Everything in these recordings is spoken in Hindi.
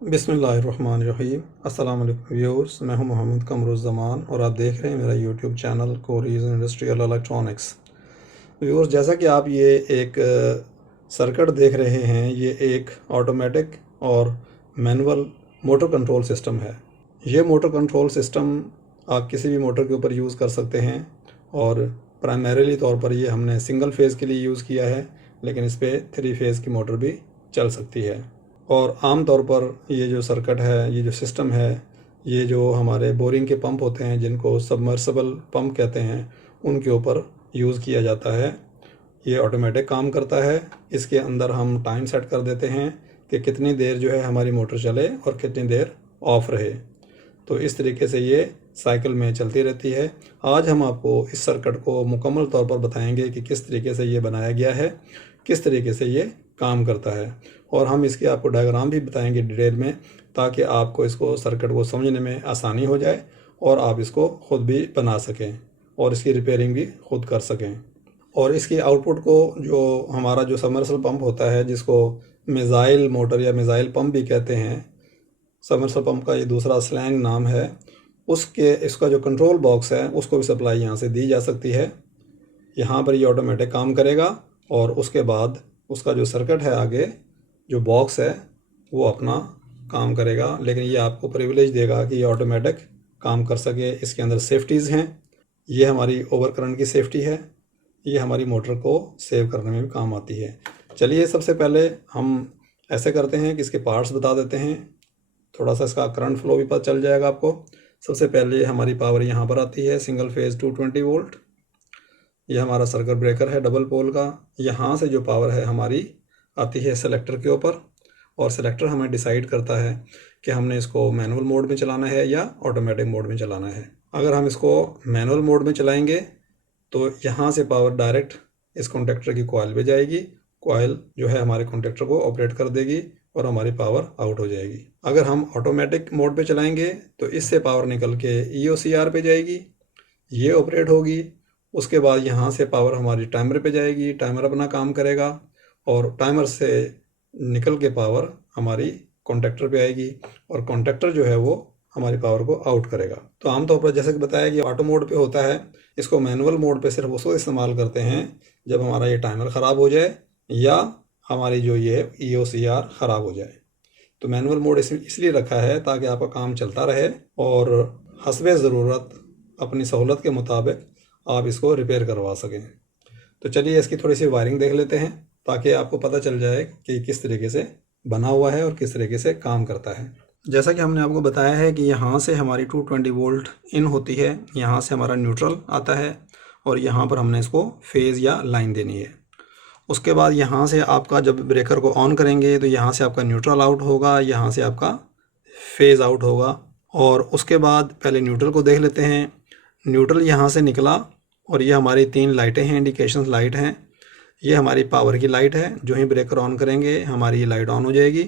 बिस्मिल्लाहिर्रहमानिर्रहीम। अस्सलाम वालेकुम व्यूअर्स, मैं हूं मोहम्मद कमरुज़्ज़मान और आप देख रहे हैं मेरा YouTube channel Cori's industrial electronics. Viewers, जैसा कि आप ये एक सर्किट देख रहे हैं, ये एक ऑटोमेटिक और मैनुअल मोटर कंट्रोल सिस्टम है। ये मोटर कंट्रोल सिस्टम आप किसी भी मोटर के ऊपर यूज़ कर सकते हैं और प्राइमरीली तौर पर ये हमने सिंगल फेज़ के लिए यूज़ किया है, लेकिन इस पर 3 फेज़ की मोटर भी चल सकती है। और आम तौर पर ये जो सर्किट है, ये जो सिस्टम है, ये जो हमारे बोरिंग के पंप होते हैं जिनको सबमर्सिबल पंप कहते हैं, उनके ऊपर यूज़ किया जाता है। ये ऑटोमेटिक काम करता है। इसके अंदर हम टाइम सेट कर देते हैं कि कितनी देर जो है हमारी मोटर चले और कितनी देर ऑफ रहे। तो इस तरीके से ये साइकिल में चलती रहती है। आज हम आपको इस सर्किट को मुकम्मल तौर पर बताएंगे कि किस तरीके से ये बनाया गया है, किस तरीके से ये काम करता है, और हम इसके आपको डायग्राम भी बताएंगे डिटेल में, ताकि आपको इसको सर्किट को समझने में आसानी हो जाए और आप इसको ख़ुद भी बना सकें और इसकी रिपेयरिंग भी खुद कर सकें। और इसकी आउटपुट को जो हमारा जो सबमर्सिबल पंप होता है, जिसको मिज़ाइल मोटर या मिज़ाइल पंप भी कहते हैं, सबमर्सिबल पंप का ये दूसरा स्लैंग नाम है, उसके इसका जो कंट्रोल बॉक्स है उसको भी सप्लाई यहाँ से दी जा सकती है। यहाँ पर ये ऑटोमेटिक काम करेगा और उसके बाद उसका जो सर्किट है, आगे जो बॉक्स है, वो अपना काम करेगा। लेकिन ये आपको प्रिविलेज देगा कि ये ऑटोमेटिक काम कर सके। इसके अंदर सेफ्टीज़ हैं। ये हमारी ओवर करंट की सेफ्टी है। ये हमारी मोटर को सेव करने में भी काम आती है। चलिए, सबसे पहले हम ऐसे करते हैं कि इसके पार्ट्स बता देते हैं, थोड़ा सा इसका करंट फ्लो भी पता चल जाएगा आपको। सबसे पहले हमारी पावर यहाँ पर आती है, सिंगल फेज़ 220 वोल्ट। यह हमारा सर्किट ब्रेकर है डबल पोल का। यहाँ से जो पावर है हमारी आती है सेलेक्टर के ऊपर, और सेलेक्टर हमें डिसाइड करता है कि हमने इसको मैनुअल मोड में चलाना है या ऑटोमेटिक मोड में चलाना है। अगर हम इसको मैनुअल मोड में चलाएंगे तो यहाँ से पावर डायरेक्ट इस कॉन्टेक्टर की कॉइल पे जाएगी। कॉइल जो है हमारे कॉन्टेक्टर को ऑपरेट कर देगी और हमारी पावर आउट हो जाएगी। अगर हम ऑटोमेटिक मोड पे चलाएंगे तो इससे पावर निकल के EOCR पे जाएगी, ये ऑपरेट होगी। उसके बाद यहाँ से पावर हमारी टाइमर पे जाएगी, टाइमर अपना काम करेगा और टाइमर से निकल के पावर हमारी कॉन्टेक्टर पे आएगी और कॉन्टेक्टर जो है वो हमारी पावर को आउट करेगा। तो आमतौर पर जैसे कि बताया कि ऑटो मोड पे होता है, इसको मैनुअल मोड पे सिर्फ उसको इस्तेमाल करते हैं जब हमारा ये टाइमर ख़राब हो जाए या हमारी जो ये EOCR ख़राब हो जाए। तो मैनुअल मोड इसलिए रखा है ताकि आपका काम चलता रहे और हस्बे ज़रूरत अपनी सहूलत के मुताबिक आप इसको रिपेयर करवा सकें। तो चलिए, इसकी थोड़ी सी वायरिंग देख लेते हैं ताकि आपको पता चल जाए कि किस तरीके से बना हुआ है और किस तरीके से काम करता है। जैसा कि हमने आपको बताया है कि यहाँ से हमारी 220 वोल्ट इन होती है, यहाँ से हमारा न्यूट्रल आता है और यहाँ पर हमने इसको फेज़ या लाइन देनी है। उसके बाद यहाँ से आपका जब ब्रेकर को ऑन करेंगे तो यहाँ से आपका न्यूट्रल आउट होगा, यहाँ से आपका फेज़ आउट होगा। और उसके बाद पहले न्यूट्रल को देख लेते हैं। न्यूट्रल यहाँ से निकला और ये हमारी 3 लाइटें हैं, इंडिकेशन लाइट हैं। ये हमारी पावर की लाइट है, जो ही ब्रेकर ऑन करेंगे हमारी ये लाइट ऑन हो जाएगी।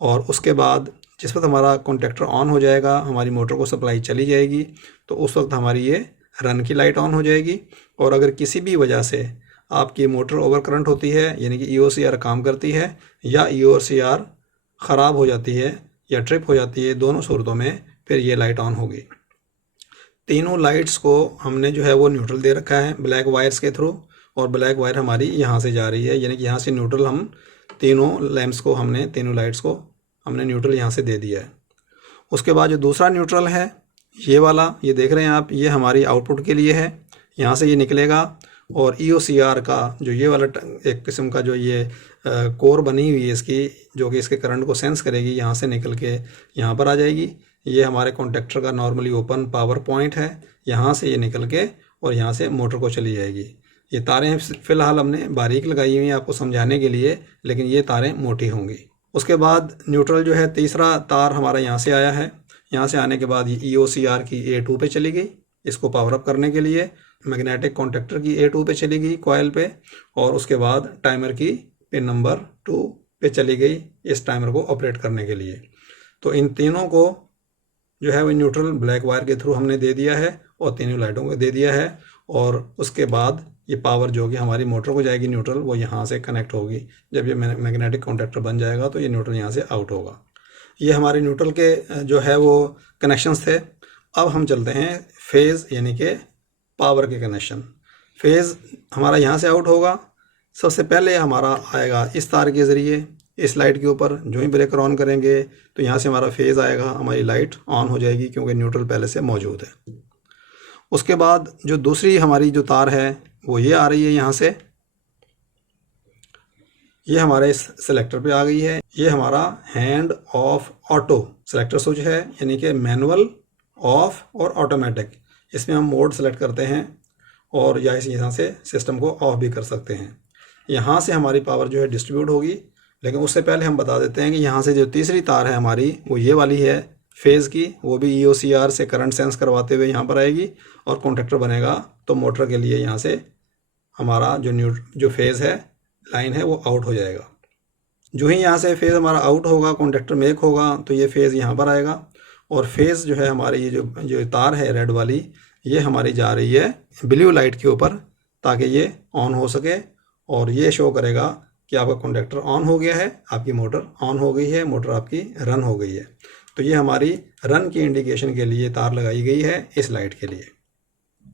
और उसके बाद जिस वक्त हमारा कॉन्टेक्टर ऑन हो जाएगा, हमारी मोटर को सप्लाई चली जाएगी, तो उस वक्त हमारी ये रन की लाइट ऑन हो जाएगी। और अगर किसी भी वजह से आपकी मोटर ओवर करंट होती है, यानी कि EOCR काम करती है या EOCR ख़राब हो जाती है या ट्रिप हो जाती है, दोनों सूरतों में फिर ये लाइट ऑन होगी। तीनों लाइट्स को हमने जो है वो न्यूट्रल दे रखा है ब्लैक वायर्स के थ्रू, और ब्लैक वायर हमारी यहाँ से जा रही है, यानी कि यहाँ से न्यूट्रल हम तीनों लैंप्स को हमने तीनों लाइट्स को हमने न्यूट्रल यहाँ से दे दिया है। उसके बाद जो दूसरा न्यूट्रल है, ये वाला, ये देख रहे हैं आप, ये हमारी आउटपुट के लिए है। यहाँ से ये निकलेगा और EOCR का जो ये वाला एक किस्म का जो ये कोर बनी हुई है इसकी, जो कि इसके करंट को सेंस करेगी, यहाँ से निकल के यहाँ पर आ जाएगी। ये हमारे कॉन्टेक्टर का नॉर्मली ओपन पावर पॉइंट है, यहाँ से ये निकल के और यहाँ से मोटर को चली जाएगी। ये तारें फ़िलहाल हमने बारीक लगाई हुई हैं आपको समझाने के लिए, लेकिन ये तारें मोटी होंगी। उसके बाद न्यूट्रल जो है, तीसरा तार हमारा यहाँ से आया है। यहाँ से आने के बाद ये EOCR की A2 पे चली गई, इसको पावर अप करने के लिए। मैग्नेटिक कॉन्टेक्टर की A2 पे चली गई कॉयल पे, और उसके बाद टाइमर की पिन नंबर 2 पे चली गई इस टाइमर को ऑपरेट करने के लिए। तो इन तीनों को जो है वो न्यूट्रल ब्लैक वायर के थ्रू हमने दे दिया है और तीनों लाइटों को दे दिया है। और उसके बाद ये पावर जो कि हमारी मोटर को जाएगी न्यूट्रल, वो यहाँ से कनेक्ट होगी। जब ये मैग्नेटिक कॉन्टेक्टर बन जाएगा तो ये न्यूट्रल यहाँ से आउट होगा। ये हमारे न्यूट्रल के जो है वो कनेक्शंस थे। अब हम चलते हैं फेज़ यानी कि पावर के कनेक्शन। फेज़ हमारा यहाँ से आउट होगा। सबसे पहले हमारा आएगा इस तार के ज़रिए इस लाइट के ऊपर। जो ही ब्रेकर ऑन करेंगे तो यहाँ से हमारा फेज़ आएगा, हमारी लाइट ऑन हो जाएगी क्योंकि न्यूट्रल पहले से मौजूद है। उसके बाद जो दूसरी हमारी जो तार है वो ये आ रही है यहाँ से, ये हमारे इस सेलेक्टर पे आ गई है। ये हमारा hand of auto selector switch है, यानी कि मैनुअल, ऑफ और ऑटोमेटिक। इसमें हम मोड सेलेक्ट करते हैं और या इस यहाँ से सिस्टम को ऑफ भी कर सकते हैं। यहाँ से हमारी पावर जो है डिस्ट्रीब्यूट होगी। लेकिन उससे पहले हम बता देते हैं कि यहाँ से जो तीसरी तार है हमारी वो ये वाली है फेज़ की, वो भी EOCR से करंट सेंस करवाते हुए यहाँ पर आएगी और कॉन्टैक्टर बनेगा तो मोटर के लिए यहाँ से हमारा जो फेज़ है लाइन है वो आउट हो जाएगा। जो ही यहाँ से फेज़ हमारा आउट होगा, कॉन्टैक्टर मेक होगा तो ये फेज़ यहाँ पर आएगा और फेज़ जो है हमारी ये जो तार है रेड वाली, ये हमारी जा रही है ब्लू लाइट के ऊपर ताकि ये ऑन हो सके और ये शो करेगा कि आपका कॉन्टैक्टर ऑन हो गया है, आपकी मोटर ऑन हो गई है, मोटर आपकी रन हो गई है। तो ये हमारी रन की इंडिकेशन के लिए तार लगाई गई है इस लाइट के लिए।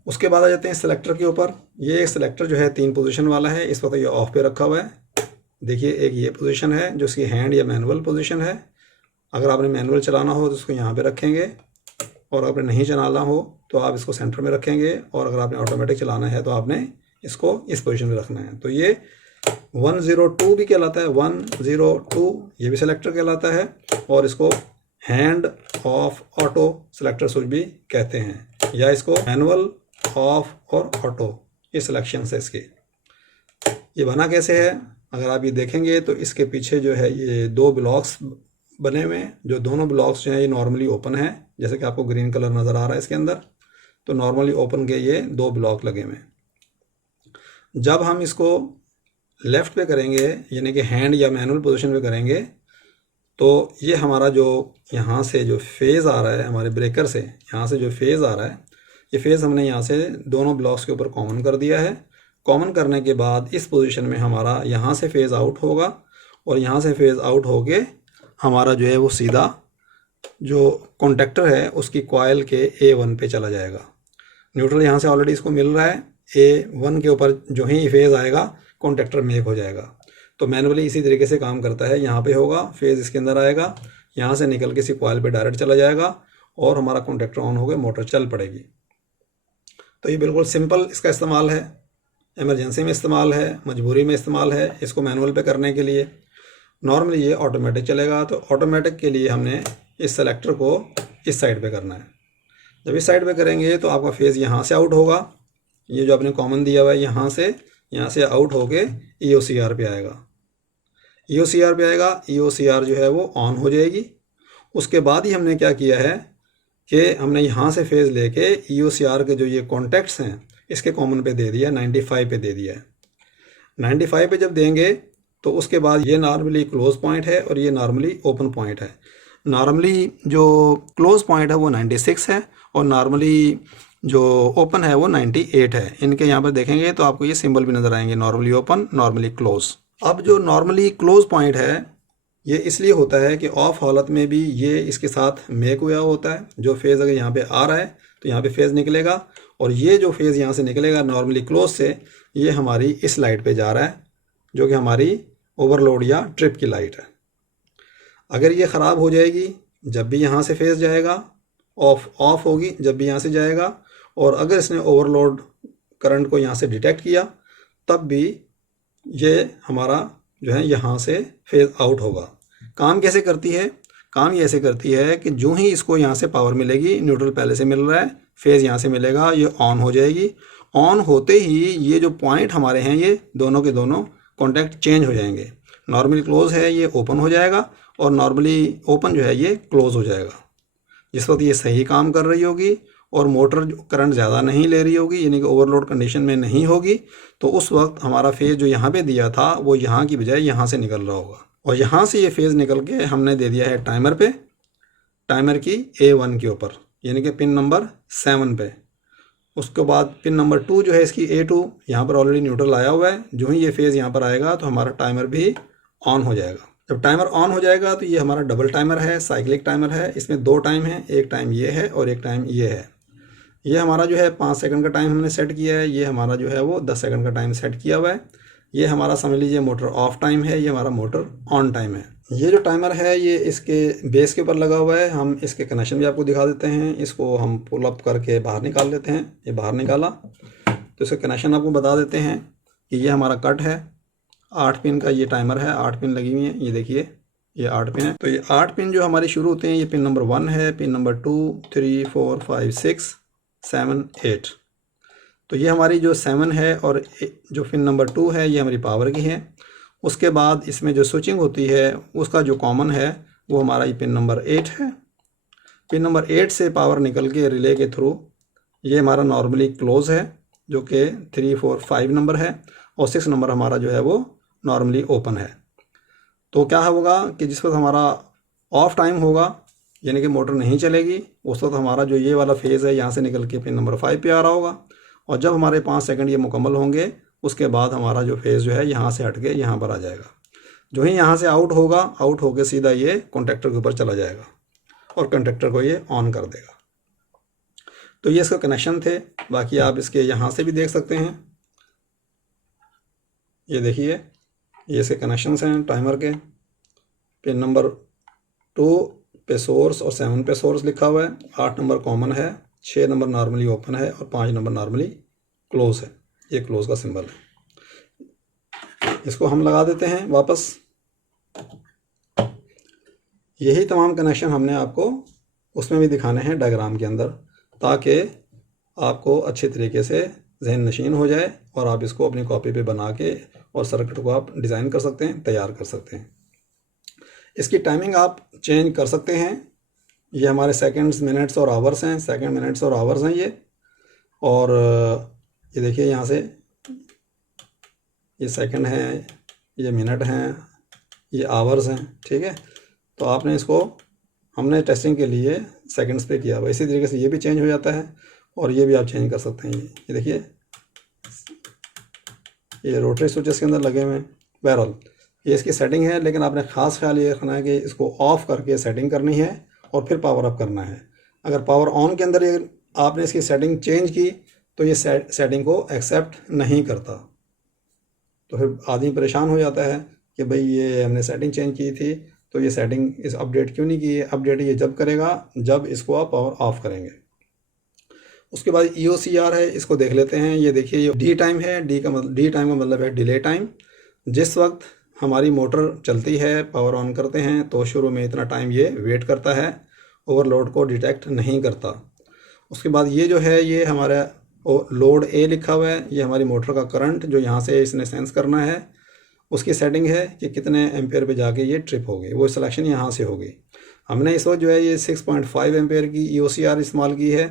उसके बाद आ जाते हैं सेलेक्टर के ऊपर। ये सेलेक्टर जो है 3 पोजीशन वाला है, इस वक्त ये ऑफ पे रखा हुआ है। देखिए एक ये पोजीशन है जो इसकी हैंड या मैनुअल पोजीशन है। अगर आपने मैनुअल चलाना हो तो इसको यहाँ पे रखेंगे और अगर नहीं चलाना हो तो आप इसको सेंटर में रखेंगे और अगर आपने ऑटोमेटिक चलाना है तो आपने इसको इस पोजीशन में रखना है। तो ये 102 भी कहलाता है, 102 ये भी सेलेक्टर कहलाता है और इसको hand of auto selector switch भी कहते हैं या इसको मैनुअल, ऑफ और ऑटो, ये सिलेक्शन है इसके। ये बना कैसे है अगर आप ये देखेंगे तो इसके पीछे जो है ये 2 ब्लॉक्स बने हुए हैं। जो दोनों ब्लॉक्स जो है ये नॉर्मली ओपन है, जैसे कि आपको ग्रीन कलर नज़र आ रहा है इसके अंदर। तो नॉर्मली ओपन के ये 2 ब्लॉक लगे हुए हैं। जब हम इसको लेफ़्ट पे करेंगे यानी कि हैंड या मैनुअल पोजीशन पे करेंगे तो ये हमारा जो यहाँ से जो फेज़ आ रहा है हमारे ब्रेकर से, यहाँ से जो फेज़ आ रहा है, ये फेज़ हमने यहाँ से दोनों ब्लॉक्स के ऊपर कॉमन कर दिया है। कॉमन करने के बाद इस पोजीशन में हमारा यहाँ से फेज़ आउट होगा और यहाँ से फेज़ आउट होके हमारा जो है वो सीधा जो कॉन्टैक्टर है उसकी कॉइल के A1 पे चला जाएगा। न्यूट्रल यहाँ से ऑलरेडी इसको मिल रहा है, A1 के ऊपर जो ही फेज़ आएगा कॉन्टैक्टर मेक हो जाएगा। तो मैनुअली इसी तरीके से काम करता है। यहाँ पे होगा, फेज़ इसके अंदर आएगा, यहाँ से निकल के इसी कॉइल पे डायरेक्ट चला जाएगा और हमारा कॉन्टैक्टर ऑन हो गया, मोटर चल पड़ेगी। तो ये बिल्कुल सिंपल इसका इस्तेमाल है, इमरजेंसी में इस्तेमाल है, मजबूरी में इस्तेमाल है इसको मैनुअल पे करने के लिए। नॉर्मली ये ऑटोमेटिक चलेगा। तो ऑटोमेटिक के लिए हमने इस सेलेक्टर को इस साइड पे करना है। जब इस साइड पे करेंगे तो आपका फेज़ यहाँ से आउट होगा, ये जो आपने कॉमन दिया हुआ है यहाँ से आउट होके EOCR पे आएगा। EOCR पे आएगा, EOCR जो है वो ऑन हो जाएगी। उसके बाद ही हमने क्या किया है कि हमने यहाँ से फेज़ लेके EOCR के जो ये कॉन्टैक्ट्स हैं इसके कॉमन पे दे दिया, 95 पे दे दिया है। 95 पे जब देंगे तो उसके बाद ये नॉर्मली क्लोज पॉइंट है और ये नॉर्मली ओपन पॉइंट है। नॉर्मली जो क्लोज पॉइंट है वो 96 है और नॉर्मली जो ओपन है वो 98 है। इनके यहाँ पर देखेंगे तो आपको ये सिंबल भी नज़र आएंगे, नॉर्मली ओपन, नॉर्मली क्लोज। अब जो नॉर्मली क्लोज पॉइंट है ये इसलिए होता है कि ऑफ हालत में भी ये इसके साथ मेक हुआ होता है। जो फेज़ अगर यहाँ पे आ रहा है तो यहाँ पे फेज़ निकलेगा और ये जो फेज़ यहाँ से निकलेगा नॉर्मली क्लोज से, ये हमारी इस लाइट पे जा रहा है जो कि हमारी ओवरलोड या ट्रिप की लाइट है। अगर ये ख़राब हो जाएगी जब भी यहाँ से फेज़ जाएगा, ऑफ होगी जब भी यहाँ से जाएगा, और अगर इसने ओवरलोड करंट को यहाँ से डिटेक्ट किया तब भी ये हमारा जो है यहाँ से फेज़ आउट होगा। काम कैसे करती है? काम ये ऐसे करती है कि जो ही इसको यहाँ से पावर मिलेगी, न्यूट्रल पहले से मिल रहा है, फेज़ यहाँ से मिलेगा, ये ऑन हो जाएगी। ऑन होते ही ये जो पॉइंट हमारे हैं ये दोनों के दोनों कॉन्टैक्ट चेंज हो जाएंगे। नॉर्मली क्लोज है ये ओपन हो जाएगा और नॉर्मली ओपन जो है ये क्लोज हो जाएगा। जिस वक्त ये सही काम कर रही होगी और मोटर करंट ज़्यादा नहीं ले रही होगी, यानी कि ओवरलोड कंडीशन में नहीं होगी, तो उस वक्त हमारा फेज़ जो यहाँ पे दिया था वो यहाँ की बजाय यहाँ से निकल रहा होगा और यहाँ से ये फेज़ निकल के हमने दे दिया है टाइमर पे, टाइमर की A1 के ऊपर, यानी कि पिन नंबर 7 पे। उसके बाद पिन नंबर 2 जो है इसकी A2, यहाँ पर ऑलरेडी न्यूट्रल आया हुआ है। जो ही ये फेज़ यहाँ पर आएगा तो हमारा टाइमर भी ऑन हो जाएगा। जब टाइमर ऑन हो जाएगा तो ये हमारा डबल टाइमर है, साइक्लिक टाइमर है। इसमें 2 टाइम है, एक टाइम ये है और एक टाइम ये है। ये हमारा जो है 5 सेकंड का टाइम हमने सेट किया है, ये हमारा जो है वो 10 सेकंड का टाइम सेट किया हुआ है। ये हमारा समझ लीजिए मोटर ऑफ टाइम है, ये हमारा मोटर ऑन टाइम है। ये जो टाइमर है ये इसके बेस के ऊपर लगा हुआ है। हम इसके कनेक्शन भी आपको दिखा देते हैं। इसको हम पुल अप करके बाहर निकाल लेते हैं। ये बाहर निकाला तो इसका कनेक्शन आपको बता देते हैं कि ये हमारा कट है। 8 पिन का ये टाइमर है, 8 पिन लगी हुई है, ये देखिए ये 8 पिन है। तो ये 8 पिन जो हमारी शुरू होते हैं, ये पिन नंबर 1 है, पिन नंबर 2, 3, 4, 5, 6, 7, 8। तो ये हमारी जो 7 है और जो पिन नंबर 2 है ये हमारी पावर की है। उसके बाद इसमें जो स्विचिंग होती है उसका जो कॉमन है वो हमारा ये पिन नंबर 8 है। पिन नंबर 8 से पावर निकल के रिले के थ्रू ये हमारा नॉर्मली क्लोज है, जो कि 3, 4, 5 नंबर है, और 6 नंबर हमारा जो है वो नॉर्मली ओपन है। तो क्या होगा कि जिस वक्त हमारा ऑफ टाइम होगा, यानी कि मोटर नहीं चलेगी, उस वक्त हमारा जो ये वाला फेज़ है यहाँ से निकल के पिन नंबर 5 पे आ रहा होगा। और जब हमारे 5 सेकंड ये मुकम्मल होंगे उसके बाद हमारा जो फेज़ जो है यहाँ से हट के यहाँ पर आ जाएगा। जो ही यहाँ से आउट होगा, आउट होके सीधा ये कॉन्टैक्टर के ऊपर चला जाएगा और कॉन्टैक्टर को ये ऑन कर देगा। तो ये इसका कनेक्शन थे। बाकी आप इसके यहाँ से भी देख सकते हैं। ये देखिए ये इसके कनेक्शंस हैं टाइमर के। पिन नंबर 2 पे सोर्स और 7 पे सोर्स लिखा हुआ है, 8 नंबर कॉमन है, 6 नंबर नॉर्मली ओपन है और 5 नंबर नॉर्मली क्लोज है। ये क्लोज का सिंबल है। इसको हम लगा देते हैं वापस। यही तमाम कनेक्शन हमने आपको उसमें भी दिखाने हैं डायग्राम के अंदर, ताकि आपको अच्छे तरीके से जहन नशीन हो जाए और आप इसको अपनी कॉपी पे बना के और सर्किट को आप डिज़ाइन कर सकते हैं, तैयार कर सकते हैं। इसकी टाइमिंग आप चेंज कर सकते हैं। ये हमारे सेकंड्स, मिनट्स और आवर्स हैं, सेकंड, मिनट्स और आवर्स हैं ये। और ये देखिए यहाँ से ये सेकंड हैं, ये मिनट हैं, ये आवर्स हैं, ठीक है। तो आपने इसको, हमने टेस्टिंग के लिए सेकंड्स पे किया हुआ, इसी तरीके से ये भी चेंज हो जाता है और ये भी आप चेंज कर सकते हैं। ये देखिए ये रोटरी स्विचेस के अंदर लगे हुए हैं। बहरहाल ये इसकी सेटिंग है, लेकिन आपने ख़ास ख्याल ये रखना है कि इसको ऑफ़ करके सेटिंग करनी है और फिर पावर अप करना है। अगर पावर ऑन के अंदर ये आपने इसकी सेटिंग चेंज की तो ये सेटिंग को एक्सेप्ट नहीं करता। तो फिर आदमी परेशान हो जाता है कि भाई ये हमने सेटिंग चेंज की थी तो ये सेटिंग इस अपडेट क्यों नहीं की है। अपडेट ये जब करेगा जब इसको आप पावर ऑफ करेंगे। उसके बाद EOCR है, इसको देख लेते हैं। ये देखिए ये डी टाइम है। डी टाइम का मतलब है डिले टाइम। जिस वक्त हमारी मोटर चलती है, पावर ऑन करते हैं, तो शुरू में इतना टाइम ये वेट करता है, ओवरलोड को डिटेक्ट नहीं करता। उसके बाद ये जो है ये हमारा लोड A लिखा हुआ है, ये हमारी मोटर का करंट जो यहाँ से इसने सेंस करना है, उसकी सेटिंग है कि कितने एम्पेयर पे जाके ये ट्रिप होगी, वो सिलेक्शन यहाँ से होगी। हमने इस वक्त जो है ये 6.5 एम्पेयर की EOCR इस्तेमाल की है।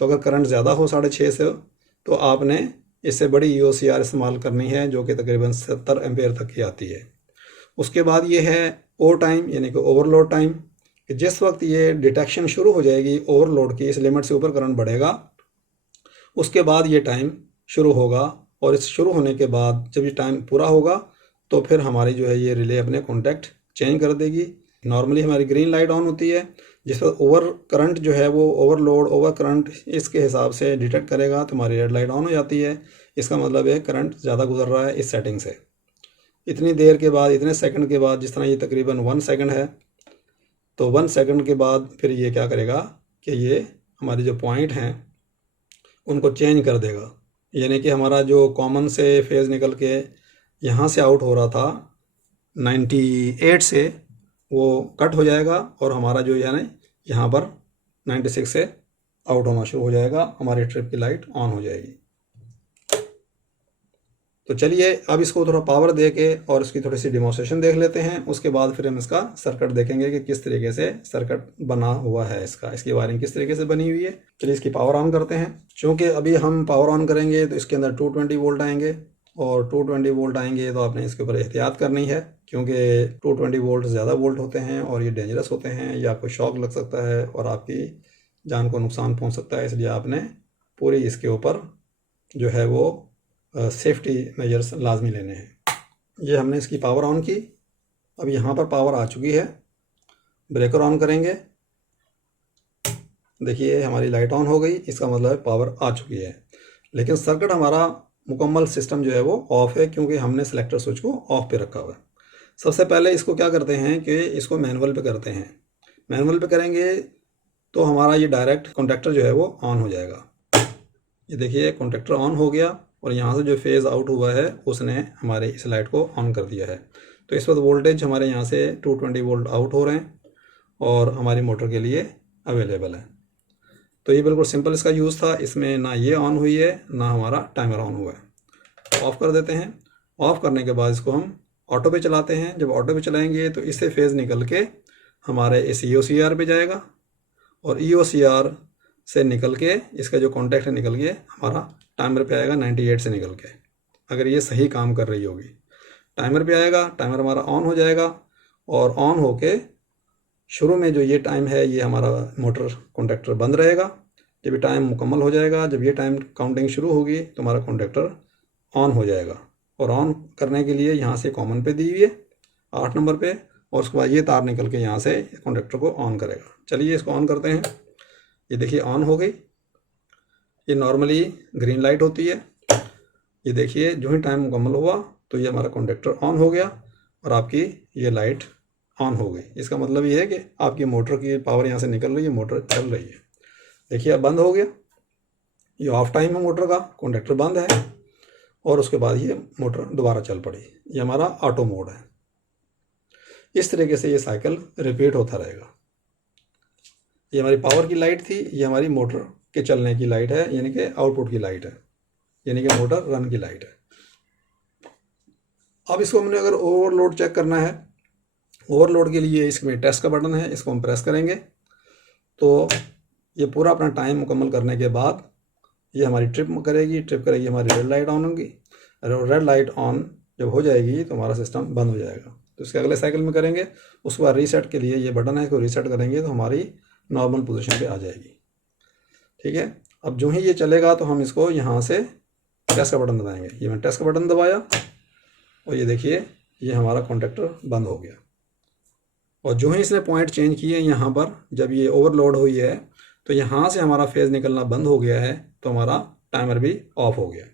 तो अगर करंट ज़्यादा हो 6.5 से, तो आपने इससे बड़ी EOCR इस्तेमाल करनी है जो कि तकरीबन 70 एम्पेयर तक की आती है। उसके बाद ये है ओ टाइम, यानी कि ओवरलोड टाइम, कि जिस वक्त ये डिटेक्शन शुरू हो जाएगी ओवरलोड की, इस लिमिट से ऊपर करंट बढ़ेगा, उसके बाद ये टाइम शुरू होगा। और इस शुरू होने के बाद जब ये टाइम पूरा होगा तो फिर हमारी जो है ये रिले अपने कॉन्टैक्ट चेंज कर देगी। नॉर्मली हमारी ग्रीन लाइट ऑन होती है, जिस पर ओवर करंट जो है वो ओवरलोड, ओवर करंट इसके हिसाब से डिटेक्ट करेगा तो हमारी रेड लाइट ऑन हो जाती है। इसका मतलब है करंट ज़्यादा गुजर रहा है इस सेटिंग से। इतनी देर के बाद, इतने सेकंड के बाद, जिस तरह ये तकरीबन 1 सेकंड है, तो 1 सेकंड के बाद फिर ये क्या करेगा कि ये हमारे जो पॉइंट हैं उनको चेंज कर देगा। यानी कि हमारा जो कॉमन से फेज़ निकल के यहाँ से आउट हो रहा था 98 से, वो कट हो जाएगा और हमारा जो यानी यहाँ पर 96 से आउट होना शुरू हो जाएगा, हमारी ट्रिप की लाइट ऑन हो जाएगी। तो चलिए अब इसको थोड़ा पावर दे के और इसकी थोड़ी सी डिमॉन्स्ट्रेशन देख लेते हैं। उसके बाद फिर हम इसका सर्किट देखेंगे कि किस तरीके से सर्किट बना हुआ है, इसकी वायरिंग किस तरीके से बनी हुई है। चलिए इसकी पावर ऑन करते हैं। क्योंकि अभी हम पावर ऑन करेंगे तो इसके अंदर 220 वोल्ट आएंगे, और 220 वोल्ट आएंगे तो आपने इसके ऊपर एहतियात करनी है, क्योंकि 220 वोल्ट ज़्यादा वोल्ट होते हैं और ये डेंजरस होते हैं, या आपको शॉक लग सकता है और आपकी जान को नुकसान पहुँच सकता है। इसलिए आपने पूरी इसके ऊपर जो है वो सेफ्टी मेजर्स लाजमी लेने हैं। ये हमने इसकी पावर ऑन की अब यहाँ पर पावर आ चुकी है, ब्रेकर ऑन करेंगे, देखिए हमारी लाइट ऑन हो गई, इसका मतलब है पावर आ चुकी है। लेकिन सर्किट हमारा मुकम्मल सिस्टम जो है वो ऑफ है, क्योंकि हमने सिलेक्टर स्विच को ऑफ पे रखा हुआ है। सबसे पहले इसको क्या करते हैं कि इसको मैनुअल पे करते हैं। मैनुअल पे करेंगे तो हमारा ये डायरेक्ट कॉन्टैक्टर जो है वो ऑन हो जाएगा। ये देखिए कॉन्टैक्टर ऑन हो गया और यहाँ से जो फेज़ आउट हुआ है उसने हमारे इस लाइट को ऑन कर दिया है। तो इस वक्त वोल्टेज हमारे यहाँ से 220 वोल्ट आउट हो रहे हैं और हमारी मोटर के लिए अवेलेबल है। तो ये बिल्कुल सिंपल इसका यूज़ था, इसमें ना ये ऑन हुई है ना हमारा टाइमर ऑन हुआ है। ऑफ़ कर देते हैं। ऑफ़ करने के बाद इसको हम ऑटो पे चलाते हैं। जब ऑटो पे चलाएंगे तो इससे फेज़ निकल के हमारे इस EOCR पे जाएगा और EOCR से निकल के इसका जो कॉन्टैक्ट है निकल के हमारा टाइमर पे आएगा 98 से निकल के, अगर ये सही काम कर रही होगी। टाइमर पे आएगा, टाइमर हमारा ऑन हो जाएगा और ऑन होके शुरू में जो ये टाइम है ये हमारा मोटर कॉन्टैक्टर बंद रहेगा। जब ये टाइम मुकम्मल हो जाएगा, जब ये टाइम काउंटिंग शुरू होगी तो हमारा कॉन्टैक्टर ऑन हो जाएगा। और ऑन करने के लिए यहाँ से कॉमन पे दी हुई है 8 नंबर पे, और उसके बाद ये तार निकल के यहाँ से कॉन्टैक्टर को ऑन करेगा। चलिए इसको ऑन करते हैं। ये देखिए ऑन हो गई। ये नॉर्मली ग्रीन लाइट होती है। ये देखिए जो ही टाइम मुकम्मल हुआ तो ये हमारा कॉन्टैक्टर ऑन हो गया और आपकी ये लाइट ऑन हो गई। इसका मतलब ये है कि आपकी मोटर की पावर यहाँ से निकल रही है, मोटर चल रही है। देखिए अब बंद हो गया, ये ऑफ टाइम है मोटर का, कॉन्टैक्टर बंद है और उसके बाद ये मोटर दोबारा चल पड़ी। ये हमारा ऑटो मोड है। इस तरीके से ये साइकिल रिपीट होता रहेगा। ये हमारी पावर की लाइट थी, ये हमारी मोटर के चलने की लाइट है, यानी कि आउटपुट की लाइट है, यानी कि मोटर रन की लाइट है। अब इसको हमने अगर ओवरलोड चेक करना है, ओवरलोड के लिए इसमें टेस्ट का बटन है, इसको हम प्रेस करेंगे तो ये पूरा अपना टाइम मुकम्मल करने के बाद ये हमारी ट्रिप करेगी, हमारी रेड लाइट ऑन होगी। रेड लाइट ऑन जब हो जाएगी तो हमारा सिस्टम बंद हो जाएगा। तो इसके अगले साइकिल में करेंगे, उसके बाद रीसेट के लिए ये बटन है, इसको रीसेट करेंगे तो हमारी नॉर्मल पोजीशन पे आ जाएगी। ठीक है, अब जो ही ये चलेगा तो हम इसको यहाँ से टेस्ट का बटन दबाएंगे। ये मैं टेस्ट का बटन दबाया और ये देखिए ये हमारा कॉन्टैक्टर बंद हो गया। और जो ही इसने पॉइंट चेंज किए यहाँ पर, जब ये ओवरलोड हुई है तो यहाँ से हमारा फेज़ निकलना बंद हो गया है, तो हमारा टाइमर भी ऑफ हो गया।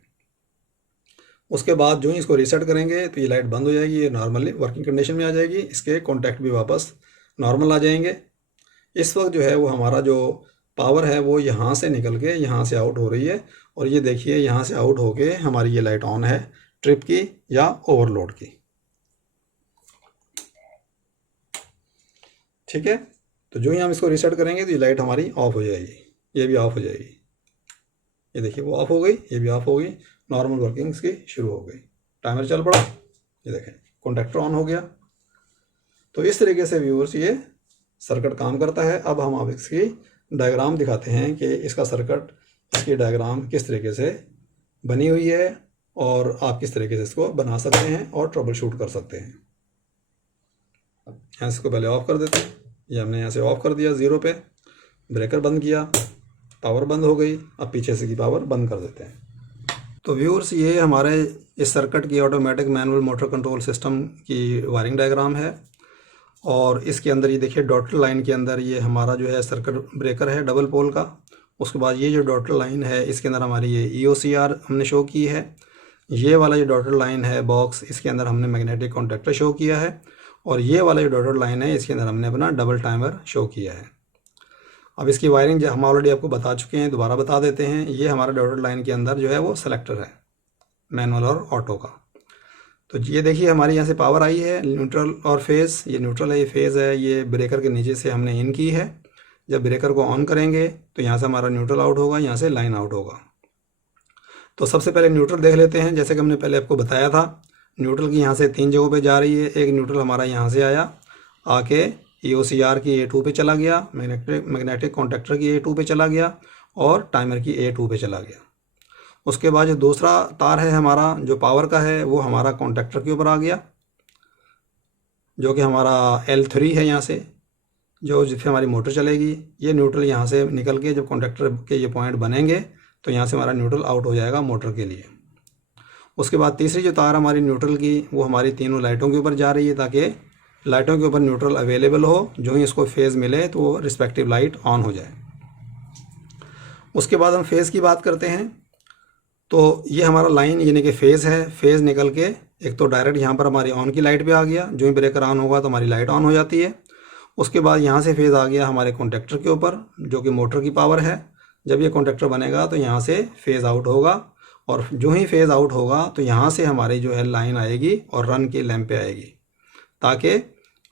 उसके बाद जो ही इसको रीसेट करेंगे तो ये लाइट बंद हो जाएगी, ये नॉर्मली वर्किंग कंडीशन में आ जाएगी, इसके कॉन्टैक्ट भी वापस नॉर्मल आ जाएंगे। इस वक्त जो है वो हमारा जो पावर है वो यहाँ से निकल के यहाँ से आउट हो रही है और ये देखिए यहाँ से आउट होके हमारी ये लाइट ऑन है, ट्रिप की या ओवरलोड की। ठीक है, तो जो ही हम इसको रीसेट करेंगे तो ये लाइट हमारी ऑफ हो जाएगी, ये भी ऑफ हो जाएगी। ये देखिए वो ऑफ हो गई, ये भी ऑफ हो गई, नॉर्मल वर्किंग इसकी शुरू हो गई, टाइमर चल पड़ा। ये देखें कॉन्टैक्टर ऑन हो गया। तो इस तरीके से व्यूअर्स ये सर्किट काम करता है। अब हम आप इसकी डायग्राम दिखाते हैं कि इसका सर्किट, इसकी डायग्राम किस तरीके से बनी हुई है और आप किस तरीके से इसको बना सकते हैं और ट्रबल शूट कर सकते हैं। यहाँ इसको पहले ऑफ़ कर देते हैं। ये हमने यहाँ से ऑफ़ कर दिया 0 पे, ब्रेकर बंद किया, पावर बंद हो गई। अब पीछे से की पावर बंद कर देते हैं। तो व्यूअर्स ये हमारे इस सर्किट की automatic manual motor control system की वायरिंग डायग्राम है और इसके अंदर ये देखिए डॉटेड लाइन के अंदर ये हमारा जो है सर्किट ब्रेकर है डबल पोल का। उसके बाद ये जो डॉटेड लाइन है इसके अंदर हमारी ये EOCR हमने शो की है। ये वाला जो डॉटेड लाइन है बॉक्स, इसके अंदर हमने मैग्नेटिक कॉन्टैक्टर शो किया है और ये वाला जो डॉटेड लाइन है इसके अंदर हमने अपना डबल टाइमर शो किया है। अब इसकी वायरिंग जो हम ऑलरेडी आपको बता चुके हैं, दोबारा बता देते हैं। ये हमारा डॉटेड लाइन के अंदर जो है वो सेलेक्टर है मैनुअल और ऑटो का। तो ये देखिए हमारी यहाँ से पावर आई है, न्यूट्रल और फेज़। ये न्यूट्रल है, ये फेज़ है, ये ब्रेकर के नीचे से हमने इन की है। जब ब्रेकर को ऑन करेंगे तो यहाँ से हमारा न्यूट्रल आउट होगा, यहाँ से लाइन आउट होगा। तो सबसे पहले न्यूट्रल देख लेते हैं। जैसे कि हमने पहले आपको बताया था, न्यूट्रल की यहाँ से 3 जगहों पे जा रही है। एक न्यूट्रल हमारा यहाँ से आया, आके EOCR की A2 पे चला गया, मैग्नेटिक कॉन्टैक्टर की A2 पे चला गया और टाइमर की A2 पे चला गया। उसके बाद जो दूसरा तार है हमारा जो पावर का है वो हमारा कॉन्टैक्टर के ऊपर आ गया, जो कि हमारा L3 है। यहाँ से जो जिससे हमारी मोटर चलेगी, ये न्यूट्रल यहाँ से निकल के जब कॉन्टैक्टर के ये पॉइंट बनेंगे तो यहाँ से हमारा न्यूट्रल आउट हो जाएगा मोटर के लिए। उसके बाद तीसरी जो तार हमारी न्यूट्रल की वो हमारी तीनों लाइटों के ऊपर जा रही है ताकि लाइटों के ऊपर न्यूट्रल अवेलेबल हो, जो ही इसको फेज़ मिले तो वो रिस्पेक्टिव लाइट ऑन हो जाए। उसके बाद हम फेज़ की बात करते हैं। तो ये हमारा लाइन यानी कि फेज़ है। फेज़ निकल के एक तो डायरेक्ट यहाँ पर हमारी ऑन की लाइट पे आ गया, जो ही ब्रेकर ऑन होगा तो हमारी लाइट ऑन हो जाती है। उसके बाद यहाँ से फेज़ आ गया हमारे कॉन्टेक्टर के ऊपर, जो कि मोटर की पावर है। जब ये कॉन्टेक्टर बनेगा तो यहाँ से फेज़ आउट होगा, और जो ही फेज़ आउट होगा तो यहाँ से हमारी जो है लाइन आएगी और रन की लैंप पे आएगी, ताकि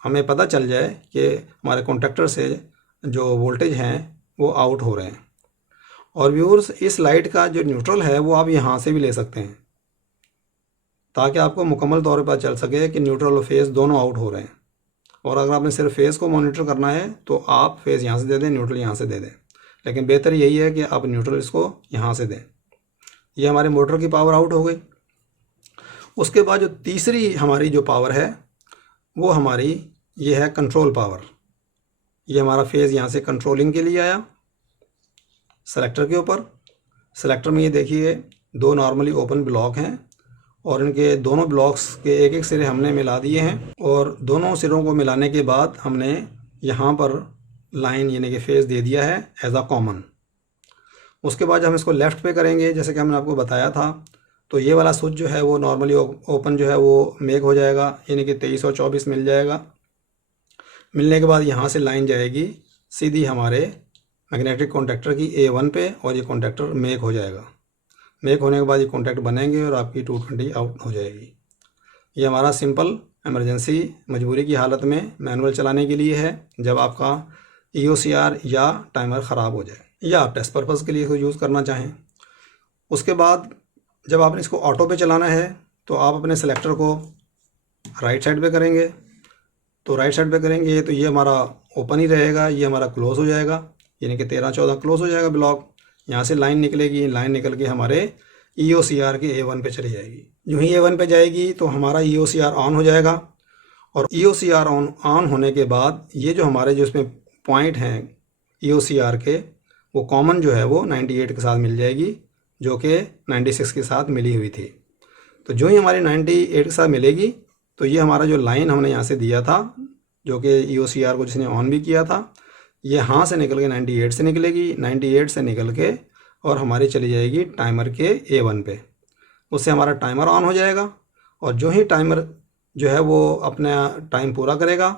हमें पता चल जाए कि हमारे कॉन्टेक्टर से जो वोल्टेज हैं वो आउट हो रहे हैं। और व्यूअर्स, इस लाइट का जो न्यूट्रल है वो आप यहाँ से भी ले सकते हैं, ताकि आपको मुकम्मल तौर पर चल सके कि न्यूट्रल और फेज़ दोनों आउट हो रहे हैं। और अगर आपने सिर्फ फेज़ को मॉनिटर करना है तो आप फेज़ यहाँ से दे दें, न्यूट्रल यहाँ से दे दें, लेकिन बेहतर यही है कि आप न्यूट्रल इसको यहाँ से दें। ये हमारे मोटर की पावर आउट हो गई। उसके बाद जो तीसरी हमारी जो पावर है वो हमारी ये है कंट्रोल पावर। ये हमारा फेज़ यहाँ से कंट्रोलिंग के लिए आया सेलेक्टर के ऊपर। सेलेक्टर में ये देखिए दो नॉर्मली ओपन ब्लॉक हैं, और इनके दोनों ब्लॉक्स के एक एक सिरे हमने मिला दिए हैं, और दोनों सिरों को मिलाने के बाद हमने यहाँ पर लाइन यानी कि फेज़ दे दिया है एज अ कॉमन। उसके बाद हम इसको लेफ़्ट पे करेंगे, जैसे कि हमने आपको बताया था, तो ये वाला स्विच जो है वो नॉर्मली ओपन जो है वो मेक हो जाएगा, यानी कि 2324 मिल जाएगा। मिलने के बाद यहाँ से लाइन जाएगी सीधी हमारे मैग्नेटिक कॉन्टैक्टर की A1 पे, और ये कॉन्टैक्टर मेक हो जाएगा। मेक होने के बाद ये कॉन्टैक्ट बनेंगे और आपकी 220 आउट हो जाएगी। ये हमारा सिंपल इमरजेंसी मजबूरी की हालत में मैनुअल चलाने के लिए है, जब आपका EOCR या टाइमर ख़राब हो जाए, या आप टेस्ट पर्पज़ के लिए इसको यूज़ करना चाहें। उसके बाद जब आपने इसको ऑटो पे चलाना है तो आप अपने सेलेक्टर को राइट साइड पे करेंगे। तो राइट साइड पे करेंगे तो ये हमारा ओपन ही रहेगा, ये हमारा क्लोज़ हो जाएगा, यानी कि 13-14 क्लोज़ हो जाएगा ब्लॉक। यहाँ से लाइन निकलेगी, लाइन निकल के हमारे EOCR के A1 पे चली जाएगी। जो ही A1 पे जाएगी तो हमारा EOCR ऑन हो जाएगा, और EOCR ऑन होने के बाद ये जो हमारे जो इसमें पॉइंट हैं EOCR के, वो कॉमन जो है वो 98 के साथ मिल जाएगी, जो कि 96 के साथ मिली हुई थी। तो जो ही हमारी 98 के साथ मिलेगी तो ये हमारा जो लाइन हमने यहाँ से दिया था, जो कि EOCR को जिसने ऑन भी किया था, ये यहाँ से निकल के 98 से निकलेगी, 98 से निकल के और हमारी चली जाएगी टाइमर के A1 पे। उससे हमारा टाइमर ऑन हो जाएगा, और जो ही टाइमर जो है वो अपना टाइम पूरा करेगा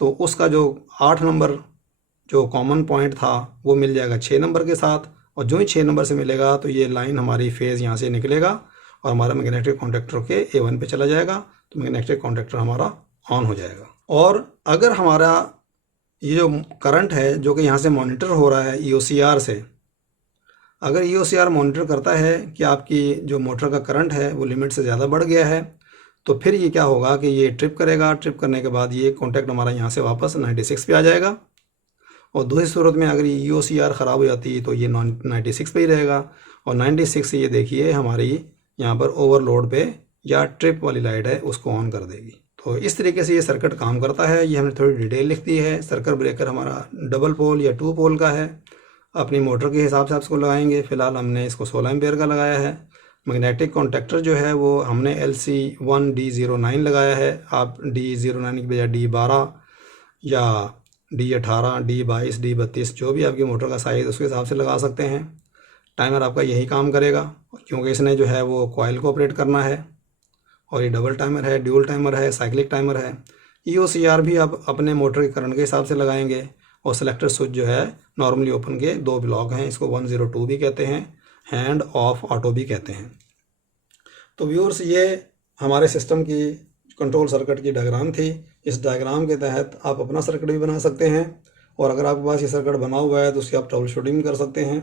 तो उसका जो 8 नंबर जो कॉमन पॉइंट था वो मिल जाएगा 6 नंबर के साथ, और जो ही 6 नंबर से मिलेगा तो ये लाइन हमारी फेज़ यहाँ से निकलेगा और हमारा मैग्नेटिक कॉन्टैक्टर के A1 पे चला जाएगा, तो मैग्नेटिक कॉन्टैक्टर हमारा ऑन हो जाएगा। और अगर हमारा ये जो करंट है जो कि यहाँ से मॉनिटर हो रहा है EOCR से, अगर EOCR मॉनिटर करता है कि आपकी जो मोटर का करंट है वो लिमिट से ज़्यादा बढ़ गया है, तो फिर ये क्या होगा कि ये ट्रिप करेगा। ट्रिप करने के बाद ये कॉन्टैक्ट हमारा यहाँ से वापस 96 पे आ जाएगा, और दूसरी सूरत में अगर EOCR ख़राब हो जाती है तो ये 96 पे ही रहेगा, और 96 से ये देखिए हमारी यहाँ पर ओवरलोड पे या ट्रिप वाली लाइट है उसको ऑन कर देगी। तो इस तरीके से ये सर्किट काम करता है। ये हमने थोड़ी डिटेल लिख दी है। सर्किट ब्रेकर हमारा डबल पोल या 2 पोल का है, अपनी मोटर के हिसाब से आप इसको लगाएंगे। फ़िलहाल हमने इसको 16 एम्पेयर का लगाया है। मैग्नेटिक कॉन्टैक्टर जो है वो हमने LC1D09 लगाया है। आप D09 की बजाय D12 या D18, D22, D32 जो भी आपकी मोटर का साइज़ उसके हिसाब से लगा सकते हैं। टाइमर आपका यही काम करेगा, क्योंकि इसने जो है वो कॉइल को ऑपरेट करना है, और ये डबल टाइमर है, ड्यूल टाइमर है, साइक्लिक टाइमर है। EOCR भी आप अपने मोटर के करंट के हिसाब से लगाएंगे। और सेलेक्टर स्विच जो है नॉर्मली ओपन के 2 ब्लॉक हैं, इसको 102 भी कहते हैं, हैंड ऑफ ऑटो भी कहते हैं। तो व्यूअर्स, ये हमारे सिस्टम की कंट्रोल सर्किट की डायग्राम थी। इस डायग्राम के तहत आप अपना सर्किट भी बना सकते हैं, और अगर आपके पास ये सर्किट बना हुआ है तो उसकी आप ट्रबल शूटिंग कर सकते हैं।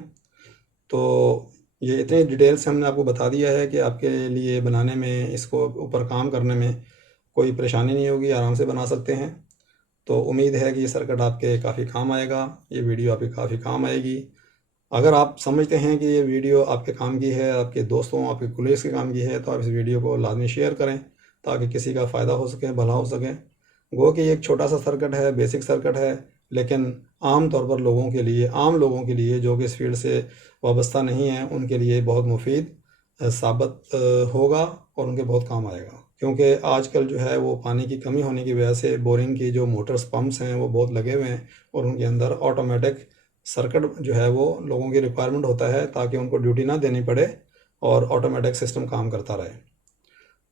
तो ये इतने डिटेल से हमने आपको बता दिया है कि आपके लिए बनाने में, इसको ऊपर काम करने में कोई परेशानी नहीं होगी, आराम से बना सकते हैं। तो उम्मीद है कि ये सर्किट आपके काफ़ी काम आएगा, ये वीडियो आपके काफ़ी काम आएगी। अगर आप समझते हैं कि ये वीडियो आपके काम की है, आपके दोस्तों, आपके कुलीग्स के काम की है, तो आप इस वीडियो को लाजमी शेयर करें ताकि किसी का फ़ायदा हो सके, भला हो सके। गो कि एक छोटा सा सर्किट है, बेसिक सर्किट है, लेकिन आम तौर पर लोगों के लिए, आम लोगों के लिए जो कि इस फील्ड से वाबस्ता नहीं है, उनके लिए बहुत मुफीद साबित होगा और उनके बहुत काम आएगा। क्योंकि आजकल जो है वो पानी की कमी होने की वजह से बोरिंग की जो मोटर्स पंप्स हैं वो बहुत लगे हुए हैं और उनके अंदर ऑटोमेटिक सर्किट जो है वो लोगों की रिक्वायरमेंट होता है ताकि उनको ड्यूटी ना देनी पड़े और ऑटोमेटिक सिस्टम काम करता रहे।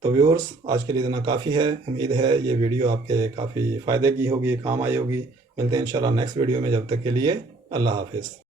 तो व्यूअर्स, आज के लिए इतना काफ़ी है। उम्मीद है ये वीडियो आपके काफ़ी फ़ायदे की होगी, काम आई होगी। मिलते हैं इंशाल्लाह नेक्स्ट वीडियो में। जब तक के लिए अल्लाह हाफिज़।